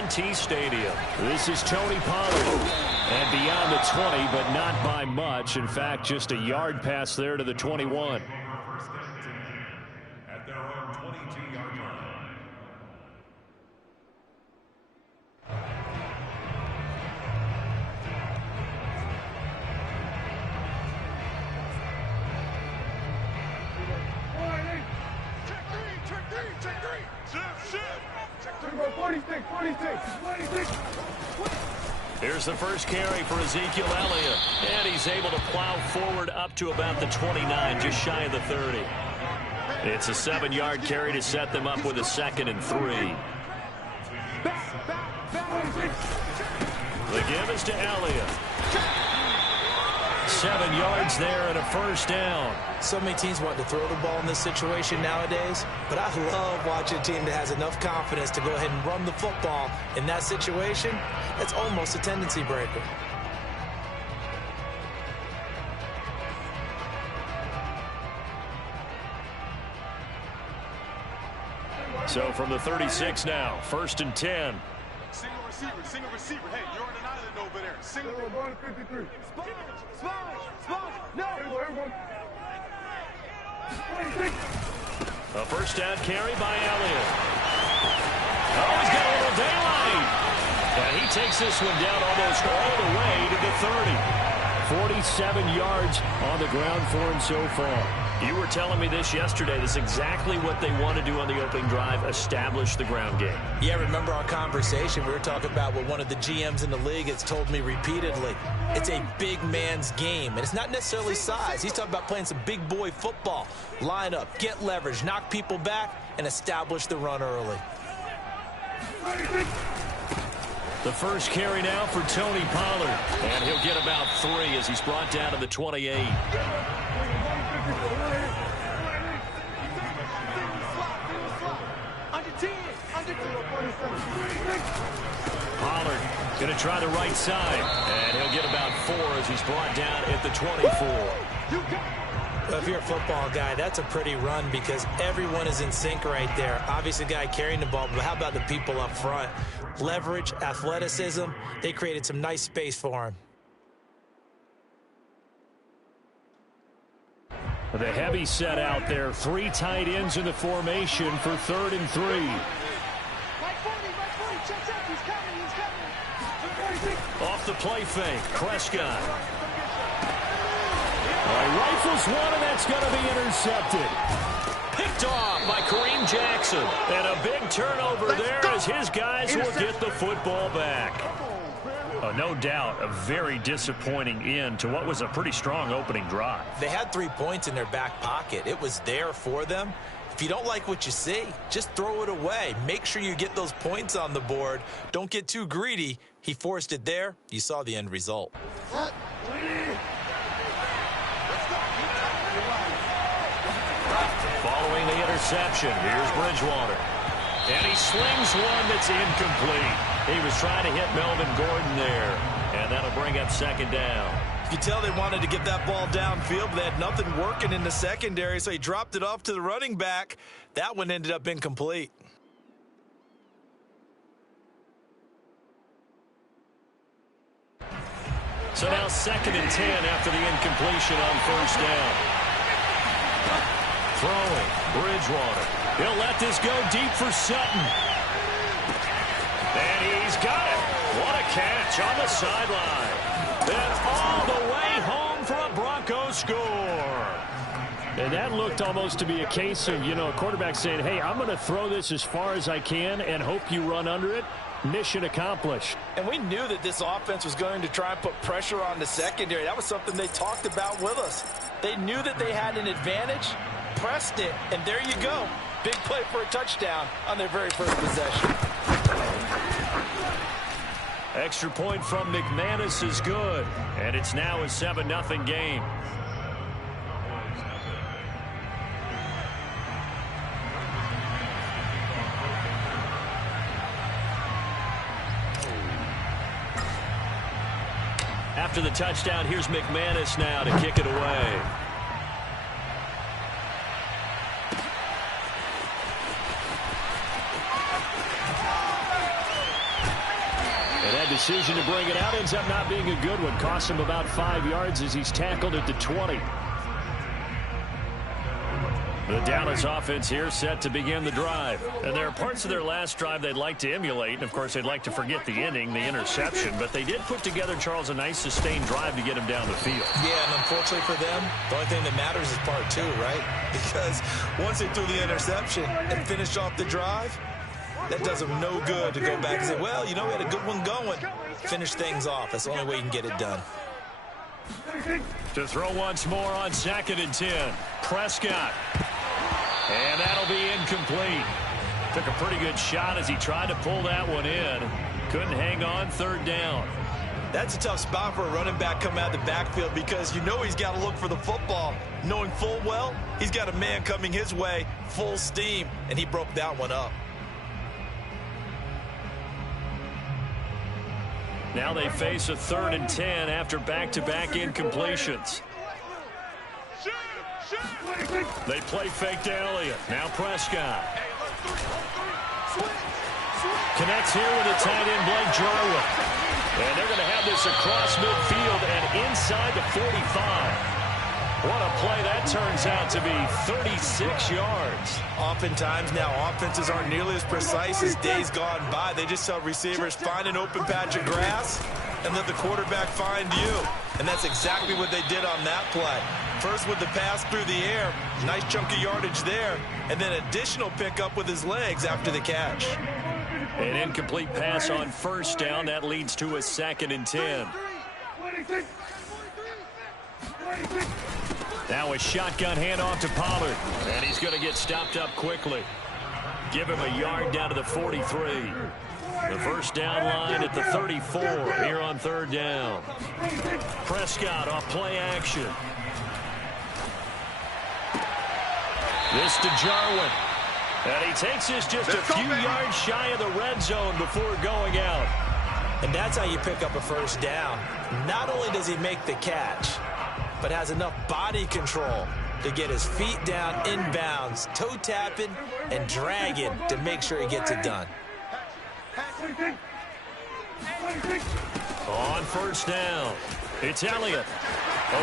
AT&T Stadium. This is Tony Pollard. And beyond the 20, but not by much. In fact, just a yard pass there to the 21. At their own 22-yard line. Here's the first carry for Ezekiel Elliott. And he's able to plow forward up to about the 29, just shy of the 30. It's a 7-yard carry to set them up with a 2nd and 3. The give is to Elliott. 7 yards there and a first down. So many teams want to throw the ball in this situation nowadays, but I love watching a team that has enough confidence to go ahead and run the football in that situation. That's almost a tendency breaker. So from the 36 now, 1st and 10. Single receiver. Hey, you're on an island over there. Single. 53. Sponge. No. A first down carry by Elliott. Oh, he's got a little daylight. And he takes this one down almost all the way to the 30. 47 yards on the ground for him so far. You were telling me this yesterday. This is exactly what they want to do on the opening drive, establish the ground game. Yeah, remember our conversation? We were talking about what one of the GMs in the league has told me repeatedly. It's a big man's game, and it's not necessarily size. He's talking about playing some big boy football. Line up, get leverage, knock people back, and establish the run early. The first carry now for Tony Pollard, and he'll get about 3 as he's brought down to the 28. Pollard going to try the right side, and he'll get about 4 as he's brought down at the 24. Well, if you're a football guy, that's a pretty run because everyone is in sync right there. Obviously, the guy carrying the ball, but how about the people up front? Leverage, athleticism, they created some nice space for him. The heavy set out there. 3 tight ends in the formation for 3rd and 3. Off the play fake, Prescott. Rifles one, and that's going to be intercepted. Picked off by Kareem Jackson. And a big turnover there as his guys will get the football back. No doubt a very disappointing end to what was a pretty strong opening drive. They had 3 points in their back pocket. It was there for them. If you don't like what you see, just throw it away. Make sure you get those points on the board. Don't get too greedy. He forced it there. You saw the end result. Following the interception, here's Bridgewater. And he slings one that's incomplete. He was trying to hit Melvin Gordon there. And that'll bring up 2nd down. You can tell they wanted to get that ball downfield, but they had nothing working in the secondary, so he dropped it off to the running back. That one ended up incomplete. So now 2nd and 10 after the incompletion on 1st down. Throwing, Bridgewater. He'll let this go deep for Sutton. And he's got it. What a catch on the sideline. Then all the way home for a Broncos score. And that looked almost to be a case of, a quarterback saying, hey, I'm going to throw this as far as I can and hope you run under it. Mission accomplished. And we knew that this offense was going to try and put pressure on the secondary. That was something they talked about with us. They knew that they had an advantage, pressed it, and there you go. Big play for a touchdown on their very first possession. Extra point from McManus is good, and it's now a 7-0 game. After the touchdown, here's McManus now to kick it away. And that decision to bring it out ends up not being a good one. Costs him about 5 yards as he's tackled at the 20. The Dallas offense here set to begin the drive. And there are parts of their last drive they'd like to emulate. And, of course, they'd like to forget the inning, the interception. But they did put together, Charles, a nice sustained drive to get him down the field. Yeah, and unfortunately for them, the only thing that matters is part two, right? Because once they threw the interception and finished off the drive, that does them no good to go back and say, well, you know, we had a good one going. Finish things off. That's the only way you can get it done. To throw once more on 2nd and 10. Prescott. And that'll be incomplete. Took a pretty good shot as he tried to pull that one in. Couldn't hang on, 3rd down. That's a tough spot for a running back coming out of the backfield because you know he's got to look for the football, knowing full well he's got a man coming his way, full steam, and he broke that one up. Now they face a 3rd and 10 after back-to-back incompletions. They play fake to Elliott. Now Prescott. Connects here with the tight end, Blake Jarwin. And they're going to have this across midfield and inside the 45. What a play that turns out to be, 36 yards. Oftentimes now offenses aren't nearly as precise as days gone by. They just tell receivers, find an open patch of grass and let the quarterback find you. And that's exactly what they did on that play. First with the pass through the air, nice chunk of yardage there, and then additional pickup with his legs after the catch. An incomplete pass on 1st down. That leads to a 2nd and 10. Now a shotgun handoff to Pollard. And he's going to get stopped up quickly. Give him a yard down to the 43. The 1st down line at the 34 here on 3rd down. Prescott off play action. This to Jarwin. And he takes this just a few yards shy of the red zone before going out. And that's how you pick up a 1st down. Not only does he make the catch, but has enough body control to get his feet down inbounds, toe tapping and dragging to make sure he gets it done. On 1st down, it's Elliott.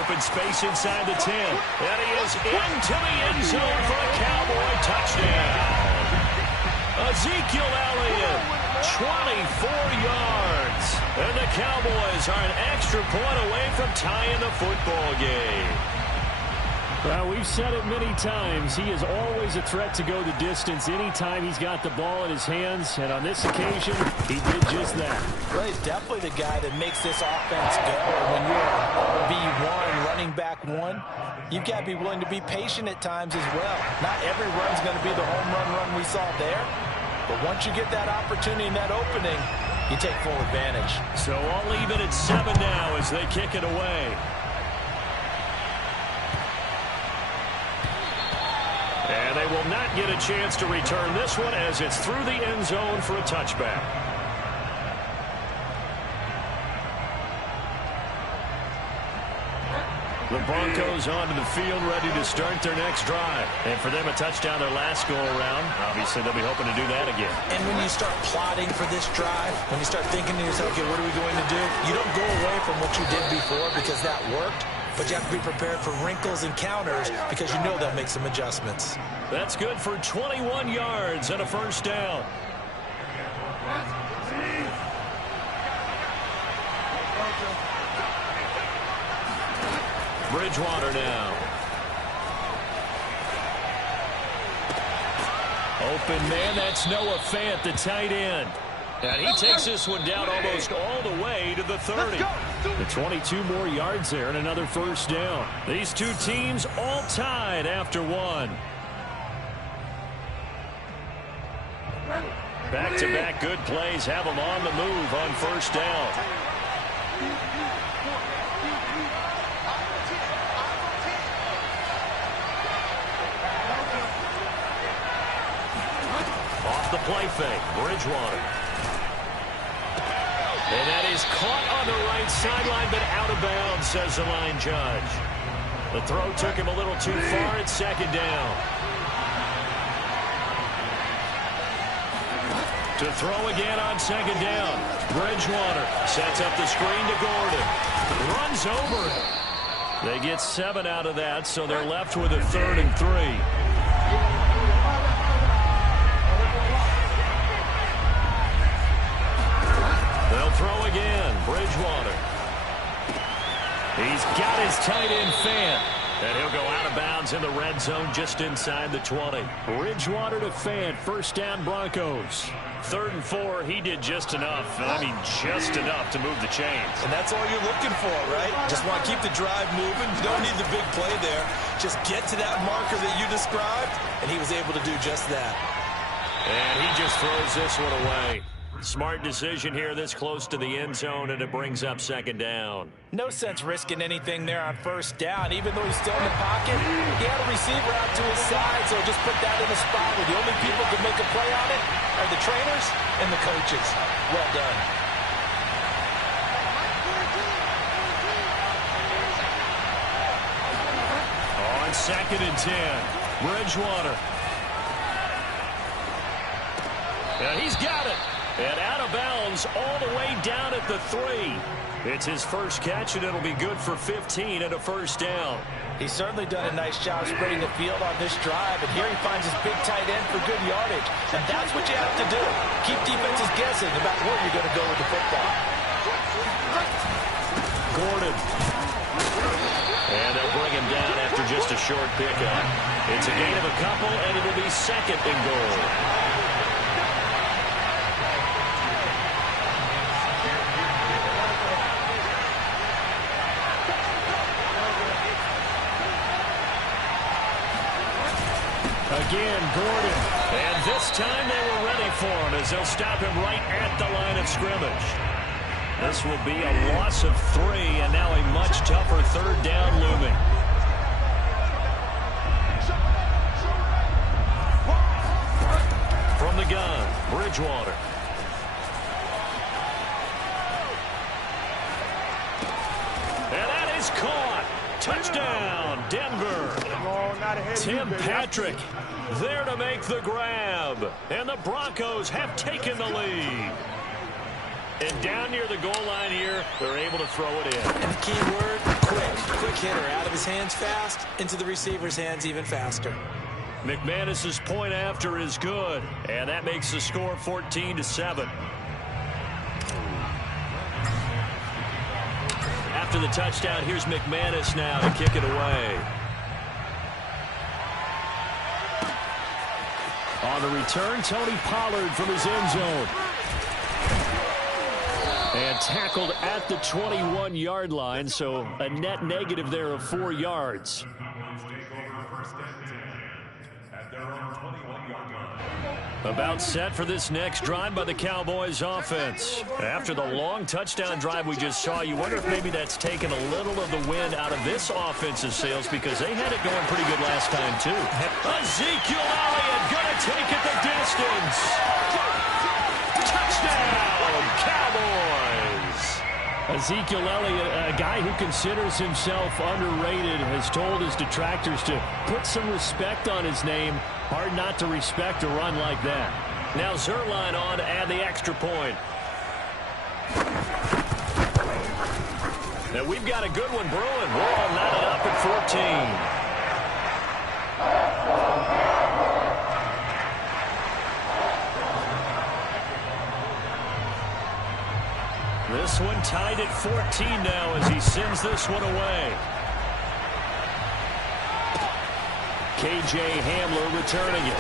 Open space inside the 10. And he is into the end zone for a Cowboy touchdown. Ezekiel Elliott, 24 yards. And the Cowboys are an extra point away from tying the football game. Well, we've said it many times. He is always a threat to go the distance anytime he's got the ball in his hands. And on this occasion, he did just that. Well, he's definitely the guy that makes this offense go. When you're B1, running back 1, you've got to be willing to be patient at times as well. Not every run's going to be the home run we saw there. But once you get that opportunity and that opening, you take full advantage. So I'll leave it at 7 now as they kick it away. And they will not get a chance to return this one as it's through the end zone for a touchback. The Broncos onto the field ready to start their next drive. And for them, a touchdown their last go-around. Obviously, they'll be hoping to do that again. And when you start plotting for this drive, when you start thinking to yourself, okay, what are we going to do? You don't go away from what you did before because that worked. But you have to be prepared for wrinkles and counters because you know they'll make some adjustments. That's good for 21 yards and a 1st down. Bridgewater now. Open man, that's Noah Fant, the tight end. And he takes this one down almost all the way to the 30. The 22 more yards there and another 1st down. These two teams all tied after one. Back-to-back good plays have them on the move on 1st down. Off the play fake, Bridgewater. And that is caught on the right sideline, but out of bounds, says the line judge. The throw took him a little too far at 2nd down. To throw again on second down. Bridgewater sets up the screen to Gordon. Runs over it. They get 7 out of that, so they're left with a 3rd and 3. They'll throw again. Bridgewater. He's got his tight end Fant. And he'll go out of bounds in the red zone just inside the 20. Bridgewater to Fant. First down Broncos. 3rd and 4. He did just enough. I mean, just enough to move the chains. And that's all you're looking for, right? Just want to keep the drive moving. You don't need the big play there. Just get to that marker that you described, and he was able to do just that. And he just throws this one away. Smart decision here this close to the end zone, and it brings up second down. No sense risking anything there on first down. Even though he's still in the pocket, he had a receiver out to his side, so just put that in a spot where the only people who can make a play on it are the trainers and the coaches. Well done. On 2nd and 10, Bridgewater. And he's got it. And out of bounds all the way down at the 3. It's his first catch, and it'll be good for 15 and a first down. He's certainly done a nice job spreading the field on this drive, and here he finds his big tight end for good yardage. And that's what you have to do. Keep defenses guessing about where you're going to go with the football. Gordon. And they'll bring him down after just a short pickup. It's a gain of a couple, and it'll be 2nd and goal. Again, Gordon. And this time they were ready for him as they'll stop him right at the line of scrimmage. This will be a loss of 3, and now a much tougher 3rd down looming. From the gun, Bridgewater. And that is caught. Touchdown, Denver. Tim Patrick there to make the grab. And the Broncos have taken the lead. And down near the goal line here, they're able to throw it in. And the key word, quick. Quick hitter. Out of his hands fast, into the receiver's hands even faster. McManus's point after is good. And that makes the score 14-7. After the touchdown, here's McManus now to kick it away. On the return, Tony Pollard from his end zone. And tackled at the 21-yard line, so a net negative there of 4 yards. About set for this next drive by the Cowboys offense. After the long touchdown drive we just saw, you wonder if maybe that's taken a little of the wind out of this offensive sails because they had it going pretty good last time too. Ezekiel Elliott gonna take it the distance. Touchdown, Cowboys! Ezekiel Elliott, a guy who considers himself underrated, has told his detractors to put some respect on his name. Hard not to respect a run like that. Now Zerline on to add the extra point. Now we've got a good one brewing. We're all knotted up at 14. This one tied at 14 now as he sends this one away. K.J. Hamler returning it.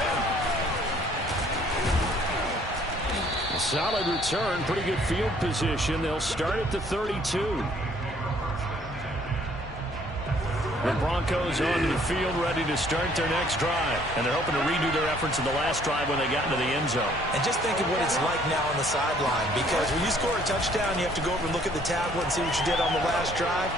A solid return, pretty good field position. They'll start at the 32. The Broncos onto the field, ready to start their next drive. And they're hoping to redo their efforts in the last drive when they got into the end zone. And just think of what it's like now on the sideline, because when you score a touchdown, you have to go over and look at the tablet and see what you did on the last drive.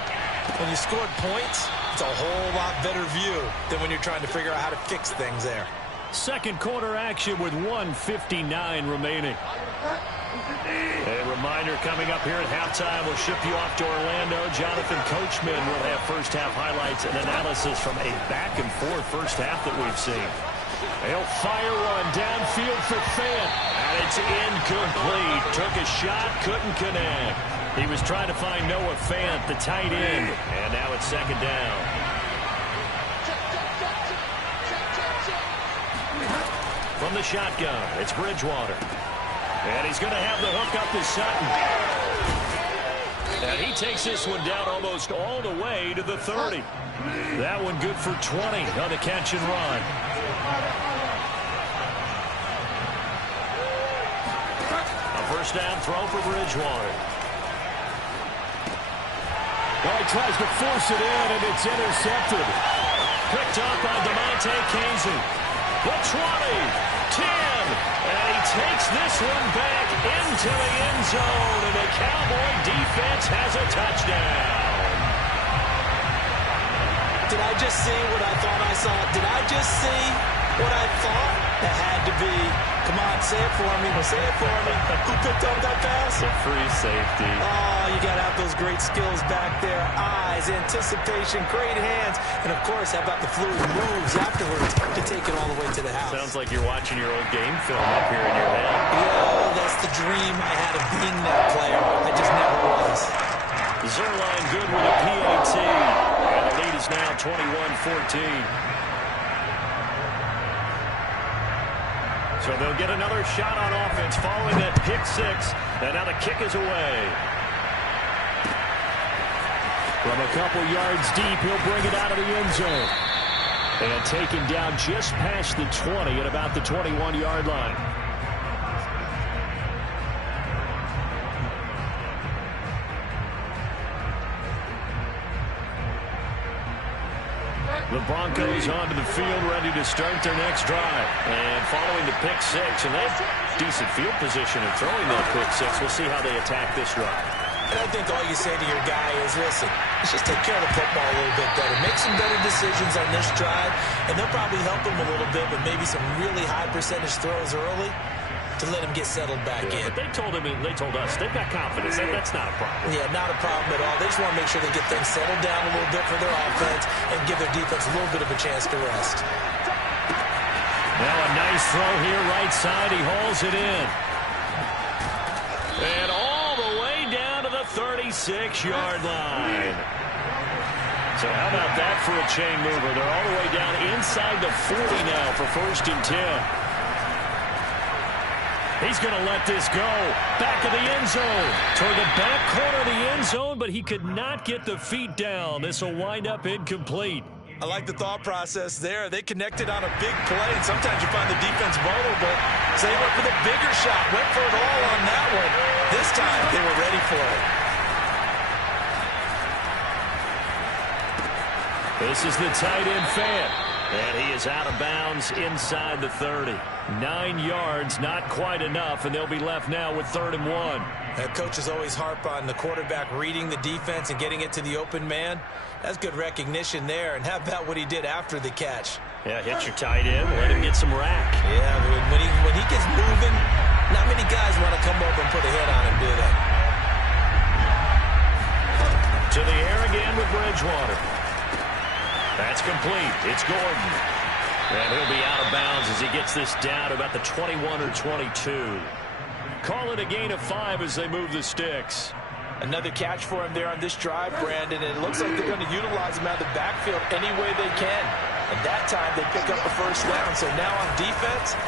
When you scored points, it's a whole lot better view than when you're trying to figure out how to fix things there. Second quarter action with 1:59 remaining. A reminder coming up here at halftime. We'll ship you off to Orlando. Jonathan Coachman will have first half highlights and analysis from a back-and-forth first half that we've seen. He'll fire one downfield for Fant. And it's incomplete. Took a shot, couldn't connect. He was trying to find Noah Fant, the tight end. And now it's second down. From the shotgun, it's Bridgewater. And he's going to have the hook up to Sutton. And he takes this one down almost all the way to the 30. That one good for 20 on the catch and run. A first down throw for Bridgewater. Well, he tries to force it in, and it's intercepted. Picked up by DeMonte Casey. The 20, 10, and he takes this one back into the end zone, and the Cowboy defense has a touchdown. Did I just see what I thought I saw? Did I just see what I thought? That had to be. Come on, say it for me. Say it for me. Who picked up that pass? The free safety. Oh, you got to have those great skills back there. Eyes, anticipation, great hands. And, of course, how about the fluid moves afterwards to take it all the way to the house? Sounds like you're watching your old game film up here in your head. Yeah, that's the dream I had of being that player. I just never was. Zerline good with a PAT. And the lead is now 21-14. So they'll get another shot on offense following that pick six. And now the kick is away. From a couple yards deep, he'll bring it out of the end zone. And taken down just past the 20 at about the 21-yard line. The Broncos onto the field, ready to start their next drive. And following the pick six, and they have decent field position in throwing that pick six. We'll see how they attack this drive. And I think all you say to your guy is, listen, let's just take care of the football a little bit better. Make some better decisions on this drive, and they'll probably help him a little bit with maybe some really high percentage throws early to let him get settled back in. But they told us, they've got confidence. That's not a problem. Yeah, not a problem at all. They just want to make sure they get things settled down a little bit for their offense and give their defense a little bit of a chance to rest. Now a nice throw here, right side. He hauls it in. And all the way down to the 36-yard line. So how about that for a chain mover? They're all the way down inside the 40 now for 1st and 10. He's going to let this go. Back of the end zone. Toward the back corner of the end zone, but he could not get the feet down. This will wind up incomplete. I like the thought process there. They connected on a big play, and sometimes you find the defense vulnerable. So they went for the bigger shot. Went for it all on that one. This time, they were ready for it. This is the tight end Fant. And he is out of bounds inside the 30. 9 yards, not quite enough, and they'll be left now with 3rd and 1. Coaches always harp on the quarterback reading the defense and getting it to the open man. That's good recognition there. And how about what he did after the catch? Yeah, hit your tight end, let him get some rack. Yeah, when he gets moving, not many guys want to come over and put a hit on him, do they? To the air again with Bridgewater. That's complete. It's Gordon. And he'll be out of bounds as he gets this down to about the 21 or 22. Call it a gain of 5 as they move the sticks. Another catch for him there on this drive, Brandon. And it looks like they're going to utilize him out of the backfield any way they can. And that time they pick up a first down. So now on defense,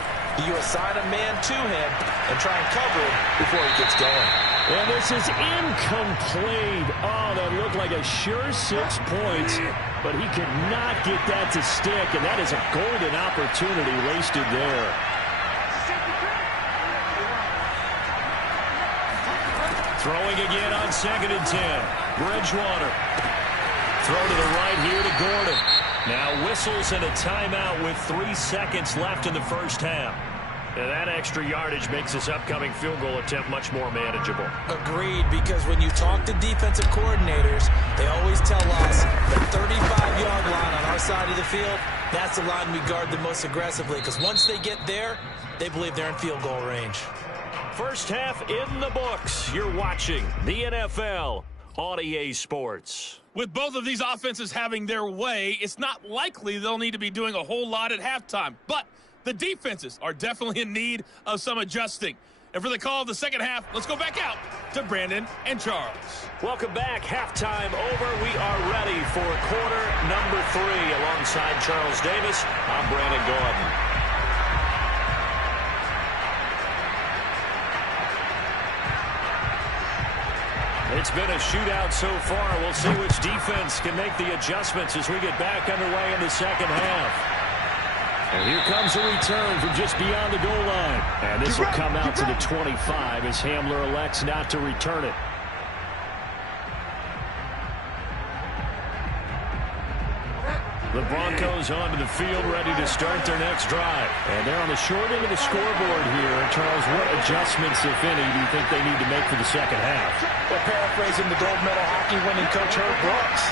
you assign a man to him and try and cover him before he gets going. And this is incomplete. Oh, that looked like a sure 6 points. But he could not get that to stick. And that is a golden opportunity wasted there. Throwing again on 2nd and 10. Bridgewater. Throw to the right here to Gordon. Now whistles and a timeout with 3 seconds left in the first half. And that extra yardage makes this upcoming field goal attempt much more manageable. Agreed, because when you talk to defensive coordinators, they always tell us the 35-yard line on our side of the field, that's the line we guard the most aggressively, because once they get there, they believe they're in field goal range. First half in the books. You're watching the NFL on EA Sports. With both of these offenses having their way, it's not likely they'll need to be doing a whole lot at halftime. But the defenses are definitely in need of some adjusting. And for the call of the second half, let's go back out to Brandon and Charles. Welcome back. Halftime over. We are ready for quarter number 3. Alongside Charles Davis, I'm Brandon Gordon. It's been a shootout so far. We'll see which defense can make the adjustments as we get back underway in the second half. And here comes a return from just beyond the goal line. And this will come out to the 25 as Hamler elects not to return it. The Broncos onto the field ready to start their next drive. And they're on the short end of the scoreboard here. And Charles, what adjustments, if any, do you think they need to make for the second half? Well, paraphrasing the gold medal hockey winning coach Herb Brooks,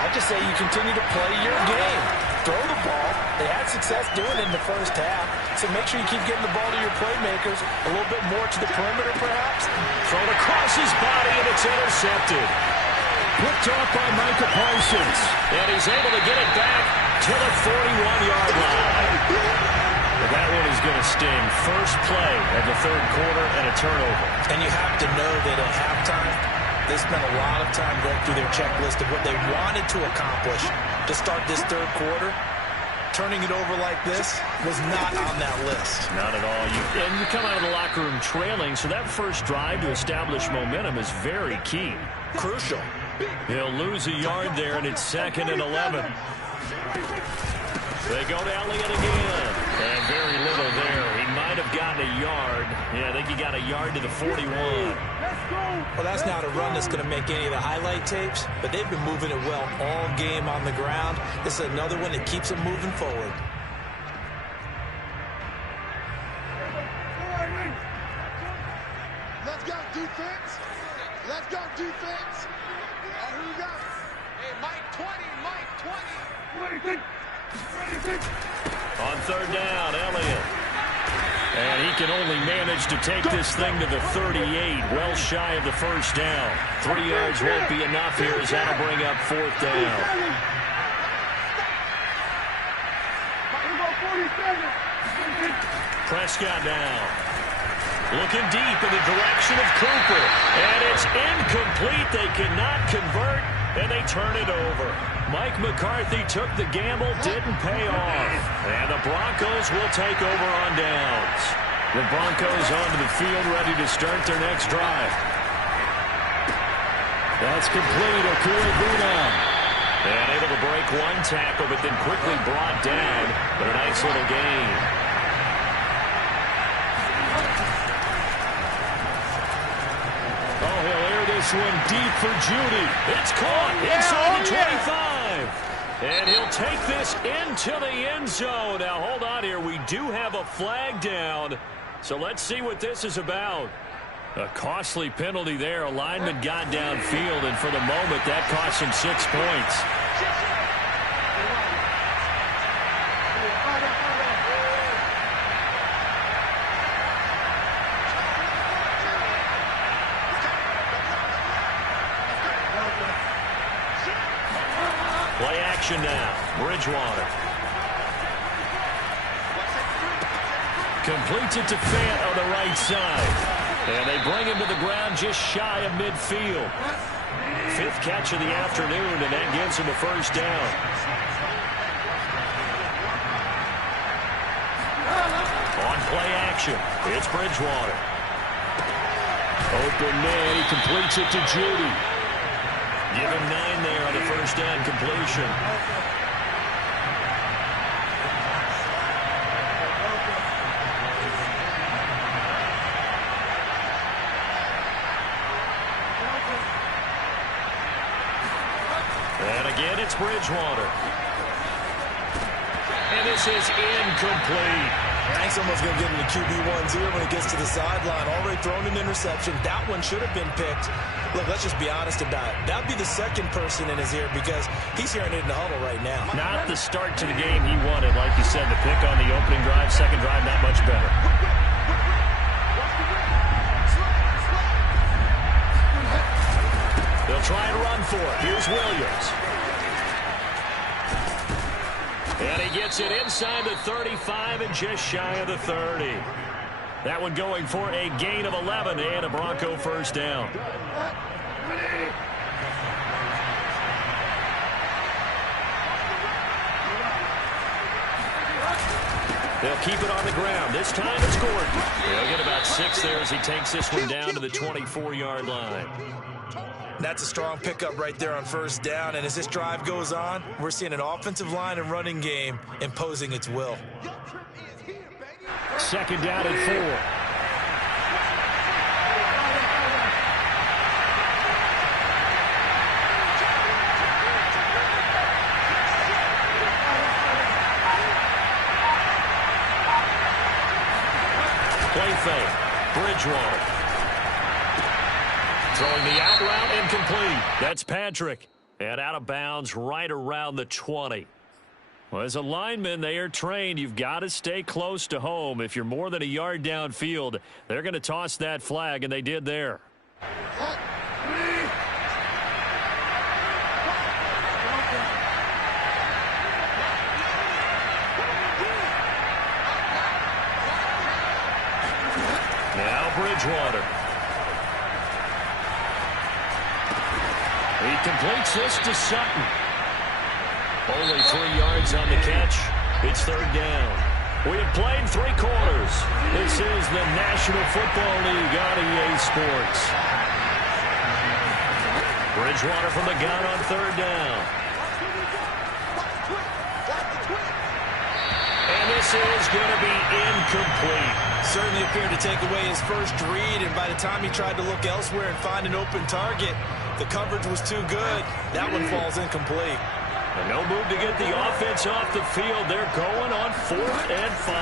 I just say you continue to play your game. Throw the ball. They had success doing it in the first half, so make sure you keep getting the ball to your playmakers a little bit more to the perimeter, perhaps. Thrown across his body, and it's intercepted. Picked off by Micah Parsons, and he's able to get it back to the 41-yard line. But that one is going to sting. First play of the third quarter and a turnover. And you have to know that at halftime, they spent a lot of time going through their checklist of what they wanted to accomplish to start this third quarter. Turning it over like this was not on that list. Not at all. And you come out of the locker room trailing, so that first drive to establish momentum is very key. Crucial. He'll lose a yard there, and it's 2nd and 11. They go to Elliott again. And very little there. He might have gotten a yard. Yeah, I think he got a yard to the 41. Well, that's not a run that's going to make any of the highlight tapes, but they've been moving it well all game on the ground. This is another one that keeps them moving forward. Let's go, defense. Let's go, defense. Who we got? Hey, Mike 20, Mike 20. On third down, Elliott. And he can only manage to take this thing to the 38, well shy of the first down. 3 yards won't be enough here as that'll bring up 4th down. Prescott down. Looking deep in the direction of Cooper. And it's incomplete. They cannot convert, and they turn it over. Mike McCarthy took the gamble, didn't pay off. And the Broncos will take over on downs. The Broncos onto the field ready to start their next drive. That's complete. Okuegbunam. And able to break one tackle, but then quickly brought down. But a nice little gain. Oh, he'll air this one deep for Judy. It's caught inside the 25. And he'll take this into the end zone. Now, hold on here. We do have a flag down. So let's see what this is about. A costly penalty there. A lineman got downfield, and for the moment, that cost him 6 points. Play action now. Bridgewater. Completes it to Fant on the right side. And they bring him to the ground just shy of midfield. 5th catch of the afternoon, and that gives him a first down. On play action, it's Bridgewater. Open man, he completes it to Judy. Give him 9 there on the first down completion. And again, it's Bridgewater. And this is incomplete. Thanks, almost going to get into QB1-0 when it gets to the sideline. Already thrown an interception. That one should have been picked. Look, let's just be honest about it. That would be the second person in his ear because he's hearing it in the huddle right now. Not the start to the game he wanted. Like you said, the pick on the opening drive, second drive, not much better. They'll try and run for it. Here's Williams. And he gets it inside the 35 and just shy of the 30. That one going for a gain of 11 and a Bronco first down. They'll keep it on the ground. This time it's Gordon. They'll get about 6 there as he takes this one down to the 24-yard line. That's a strong pickup right there on first down. And as this drive goes on, we're seeing an offensive line and running game imposing its will. Second down and 4. Play fake. Bridgewater. Throwing the out route incomplete. That's Patrick. And out of bounds right around the 20. Well, as a lineman, they are trained. You've got to stay close to home. If you're more than a yard downfield, they're going to toss that flag, and they did there. Now Bridgewater. He completes this to Sutton. Only 3 yards on the catch. It's third down. We have played 3 quarters. This is the National Football League on EA Sports. Bridgewater from the gun on third down. And this is going to be incomplete. Certainly appeared to take away his first read, and by the time he tried to look elsewhere and find an open target, the coverage was too good. That one falls incomplete. And no move to get the offense off the field. They're going on 4th and 5.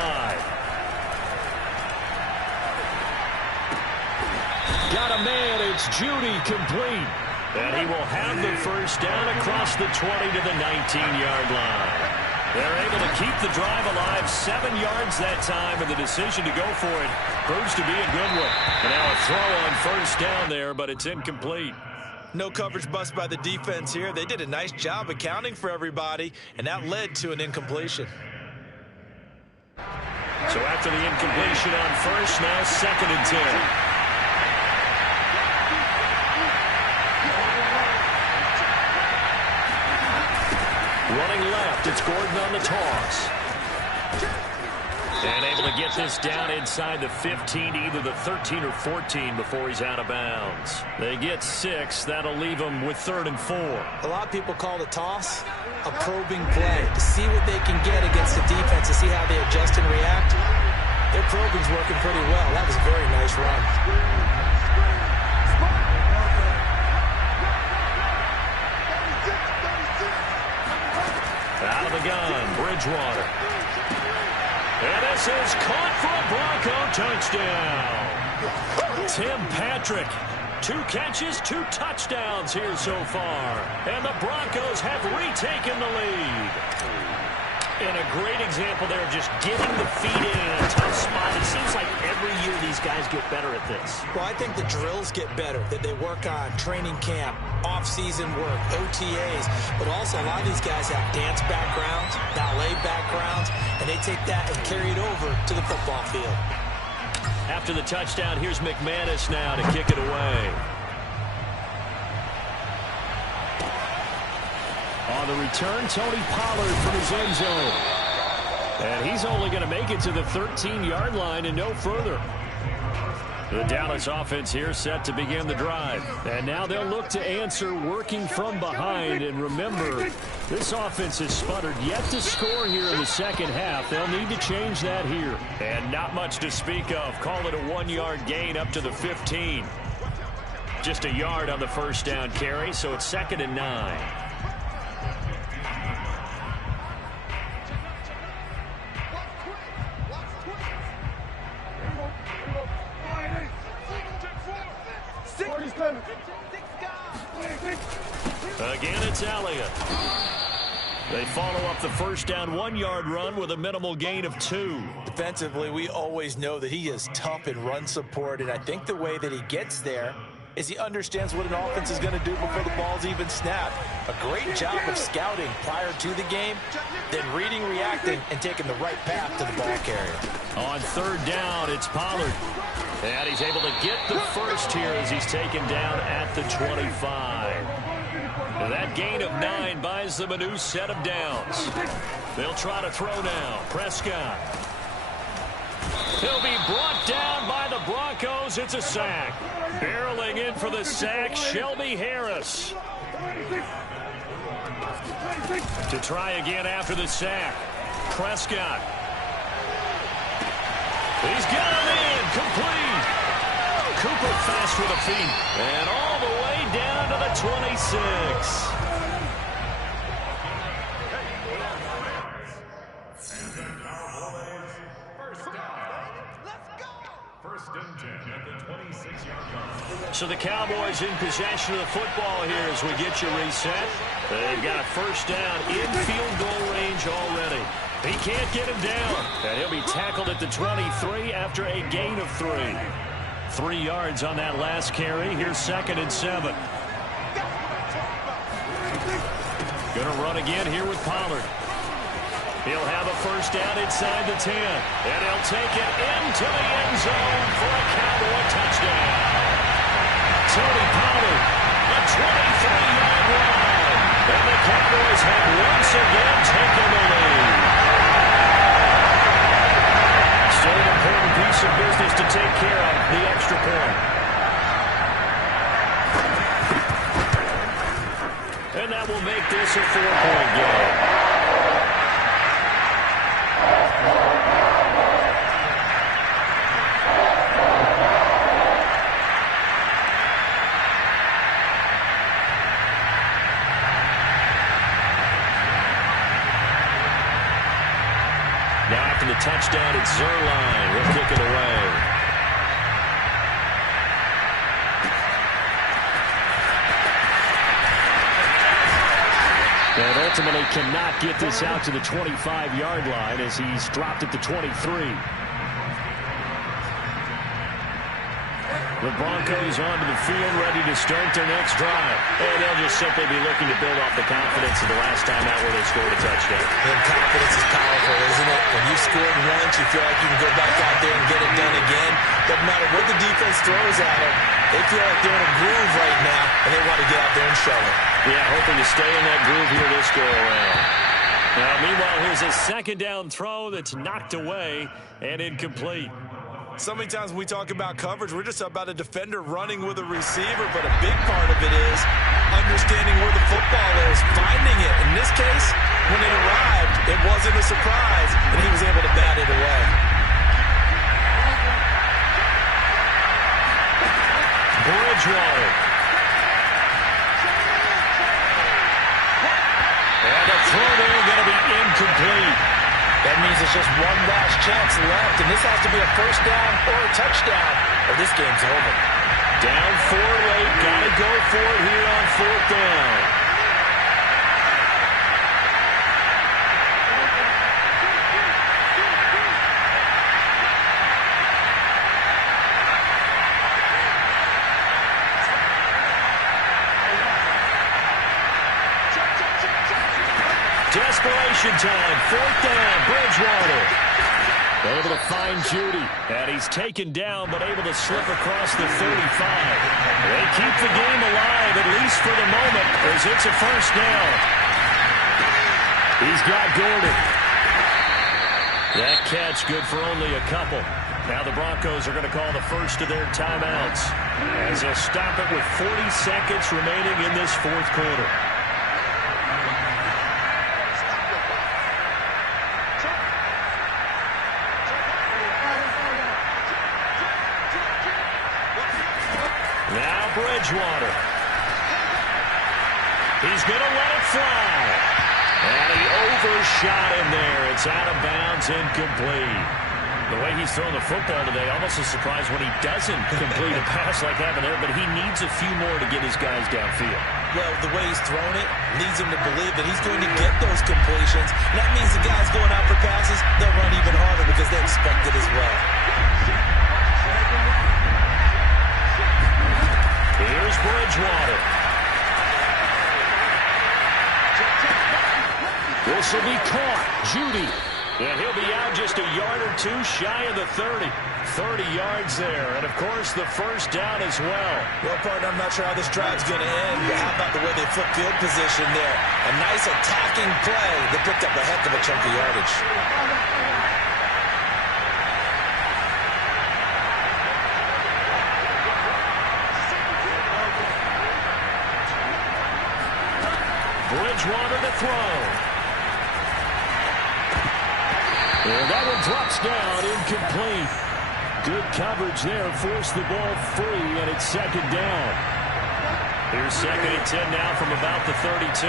Got a man. It's Judy complete. And he will have the first down across the 20 to the 19-yard line. They're able to keep the drive alive. 7 yards that time, and the decision to go for it proves to be a good one. And now a throw on first down there, but it's incomplete. No coverage bust by the defense here. They did a nice job accounting for everybody, and that led to an incompletion. So after the incompletion on first, now 2nd and 10. Running left, it's Gordon on the toss. And able to get this down inside the 15, either the 13 or 14 before he's out of bounds. They get 6. That'll leave them with 3rd and 4. A lot of people call the toss a probing play to see what they can get against the defense, to see how they adjust and react. Their probing's working pretty well. That was a very nice run. Out of the gun, Bridgewater. And this is caught for a Bronco touchdown. Tim Patrick, 2 catches, 2 touchdowns here so far. And the Broncos have retaken the lead. And a great example there of just getting the feet in a tough spot. It seems like every year these guys get better at this. Well, I think the drills get better, that they work on training camp, off-season work, OTAs, but also a lot of these guys have dance backgrounds, ballet backgrounds, and they take that and carry it over to the football field. After the touchdown, here's McManus now to kick it away. On the return, Tony Pollard from his end zone. And he's only going to make it to the 13-yard line and no further. The Dallas offense here set to begin the drive. And now they'll look to answer working from behind. And remember, this offense has sputtered yet to score here in the second half. They'll need to change that here. And not much to speak of. Call it a 1-yard gain up to the 15. Just a yard on the first down carry, so it's 2nd and 9. Again, it's Elliott. They follow up the first down 1-yard run with a minimal gain of 2. Defensively, we always know that he is tough in run support, and I think the way that he gets there is he understands what an offense is going to do before the ball's even snapped. A great job of scouting prior to the game, then reading, reacting, and taking the right path to the ball carrier. On third down, it's Pollard. And he's able to get the first here as he's taken down at the 25. And that gain of 9 buys them a new set of downs. They'll try to throw now. Prescott. He'll be brought down by the Broncos. It's a sack. Barreling in for the sack, Shelby Harris. To try again after the sack. Prescott. He's got him in. Complete. Cooper fast with the feet. And all the way down to the 26. First and 10 at the 26-yard line. So the Cowboys in possession of the football here as we get you reset. They've got a first down in field goal range already. He can't get him down. And he'll be tackled at the 23 after a gain of 3. 3 yards on that last carry. Here's 2nd and 7. Going to run again here with Pollard. He'll have a first down inside the 10. And he'll take it into the end zone for a Cowboy touchdown. Tony Pollard, a 23-yard run. And the Cowboys have once again taken the lead. Still an important piece of business to take care of, the extra point. And that will make this a 4-point game. Now after the touchdown, it's Zerline. He'll kick it away. And ultimately cannot get this out to the 25-yard line as he's dropped at the 23. The Broncos onto the field, ready to start their next drive. And they'll just simply be looking to build off the confidence of the last time out where they scored a touchdown. And confidence is powerful, isn't it? When you've scored once, you feel like you can go back out there and get it done again. Doesn't matter what the defense throws at them. They feel like they're in a groove right now, and they want to get out there and show it. Yeah, hoping to stay in that groove here this go-around. Now, meanwhile, here's a second down throw that's knocked away and incomplete. So many times when we talk about coverage, we're just about a defender running with a receiver, but a big part of it is understanding where the football is, finding it. In this case, when it arrived, it wasn't a surprise, and he was able to bat it away. Bridgewater. And the throw there going to be incomplete. That means it's just one last chance left, and this has to be a first down or a touchdown, or this game's over. Down 4 late, got to go for it here on 4th down. Desperation time, 4th down, Bridgewater. Able to find Judy, and he's taken down, but able to slip across the 35. They keep the game alive, at least for the moment, as it's a first down. He's got Gordon. That catch good for only a couple. Now the Broncos are going to call the first of their timeouts as they'll stop it with 40 seconds remaining in this 4th quarter. Bridgewater. He's going to let it fly. And he overshot him there. It's out of bounds, incomplete. The way he's thrown the football today, almost a surprise when he doesn't complete a pass like that there, but he needs a few more to get his guys downfield. Well, the way he's thrown it leads him to believe that he's going to get those completions. And that means the guys going out for passes, they'll run even harder because they expect it as well. Here's Bridgewater. This will be caught. Judy. And he'll be out just a yard or two shy of the 30. 30 yards there. And, of course, the first down as well. Well, partner, I'm not sure how this drive's going to end, but how about the way they flip field position there? A nice attacking play. They picked up a heck of a chunk of yardage. Bridgewater to throw. And that one drops down, incomplete. Good coverage there, forced the ball free, and it's second down. Here's second and 10 now from about the 32.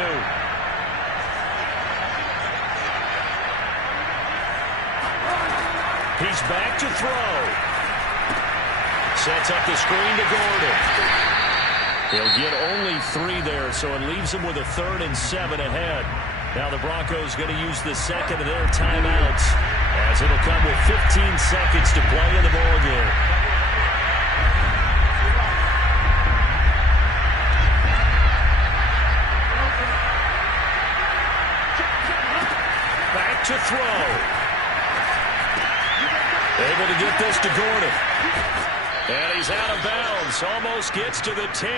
He's back to throw. Sets up the screen to Gordon. He'll get only 3 there, so it leaves him with a 3rd and 7 ahead. Now the Broncos going to use the second of their timeouts, as it'll come with 15 seconds to play in the ballgame. Back to throw. Able to get this to Gordon. And he's out of bounds. Almost gets to the 10.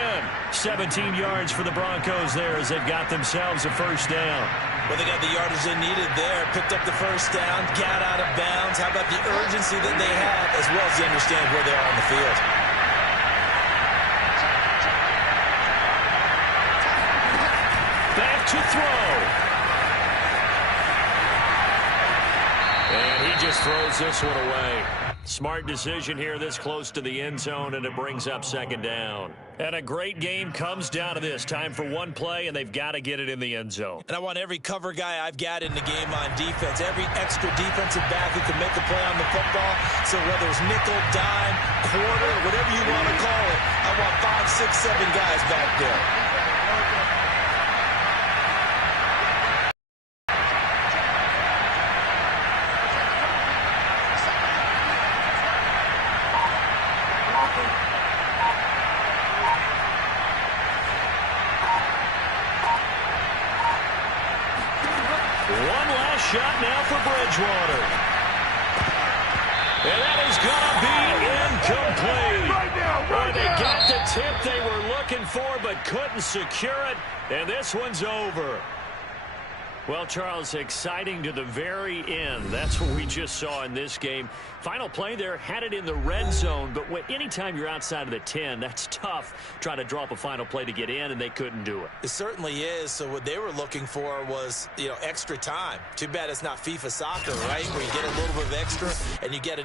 17 yards for the Broncos there as they've got themselves a first down. Well, they got the yardage they needed there. Picked up the first down, got out of bounds. How about the urgency that they have, as well as they understand where they are on the field. Back to throw. And he just throws this one away. Smart decision here this close to the end zone, and it brings up second down. And a great game comes down to this. Time for one play, and they've got to get it in the end zone. And I want every cover guy I've got in the game on defense, every extra defensive back who can make a play on the football. So whether it's nickel, dime, quarter, whatever you want to call it, I want 5, 6, 7 guys back there. Shot now for Bridgewater. And that is going to be incomplete. They got the tip they were looking for but couldn't secure it. And this one's over. Well, Charles, exciting to the very end. That's what we just saw in this game. Final play there, had it in the red zone, but anytime you're outside of the 10, that's tough. Trying to draw up a final play to get in, and they couldn't do it. It certainly is. So what they were looking for was, extra time. Too bad it's not FIFA soccer, right, where you get a little bit of extra and you get a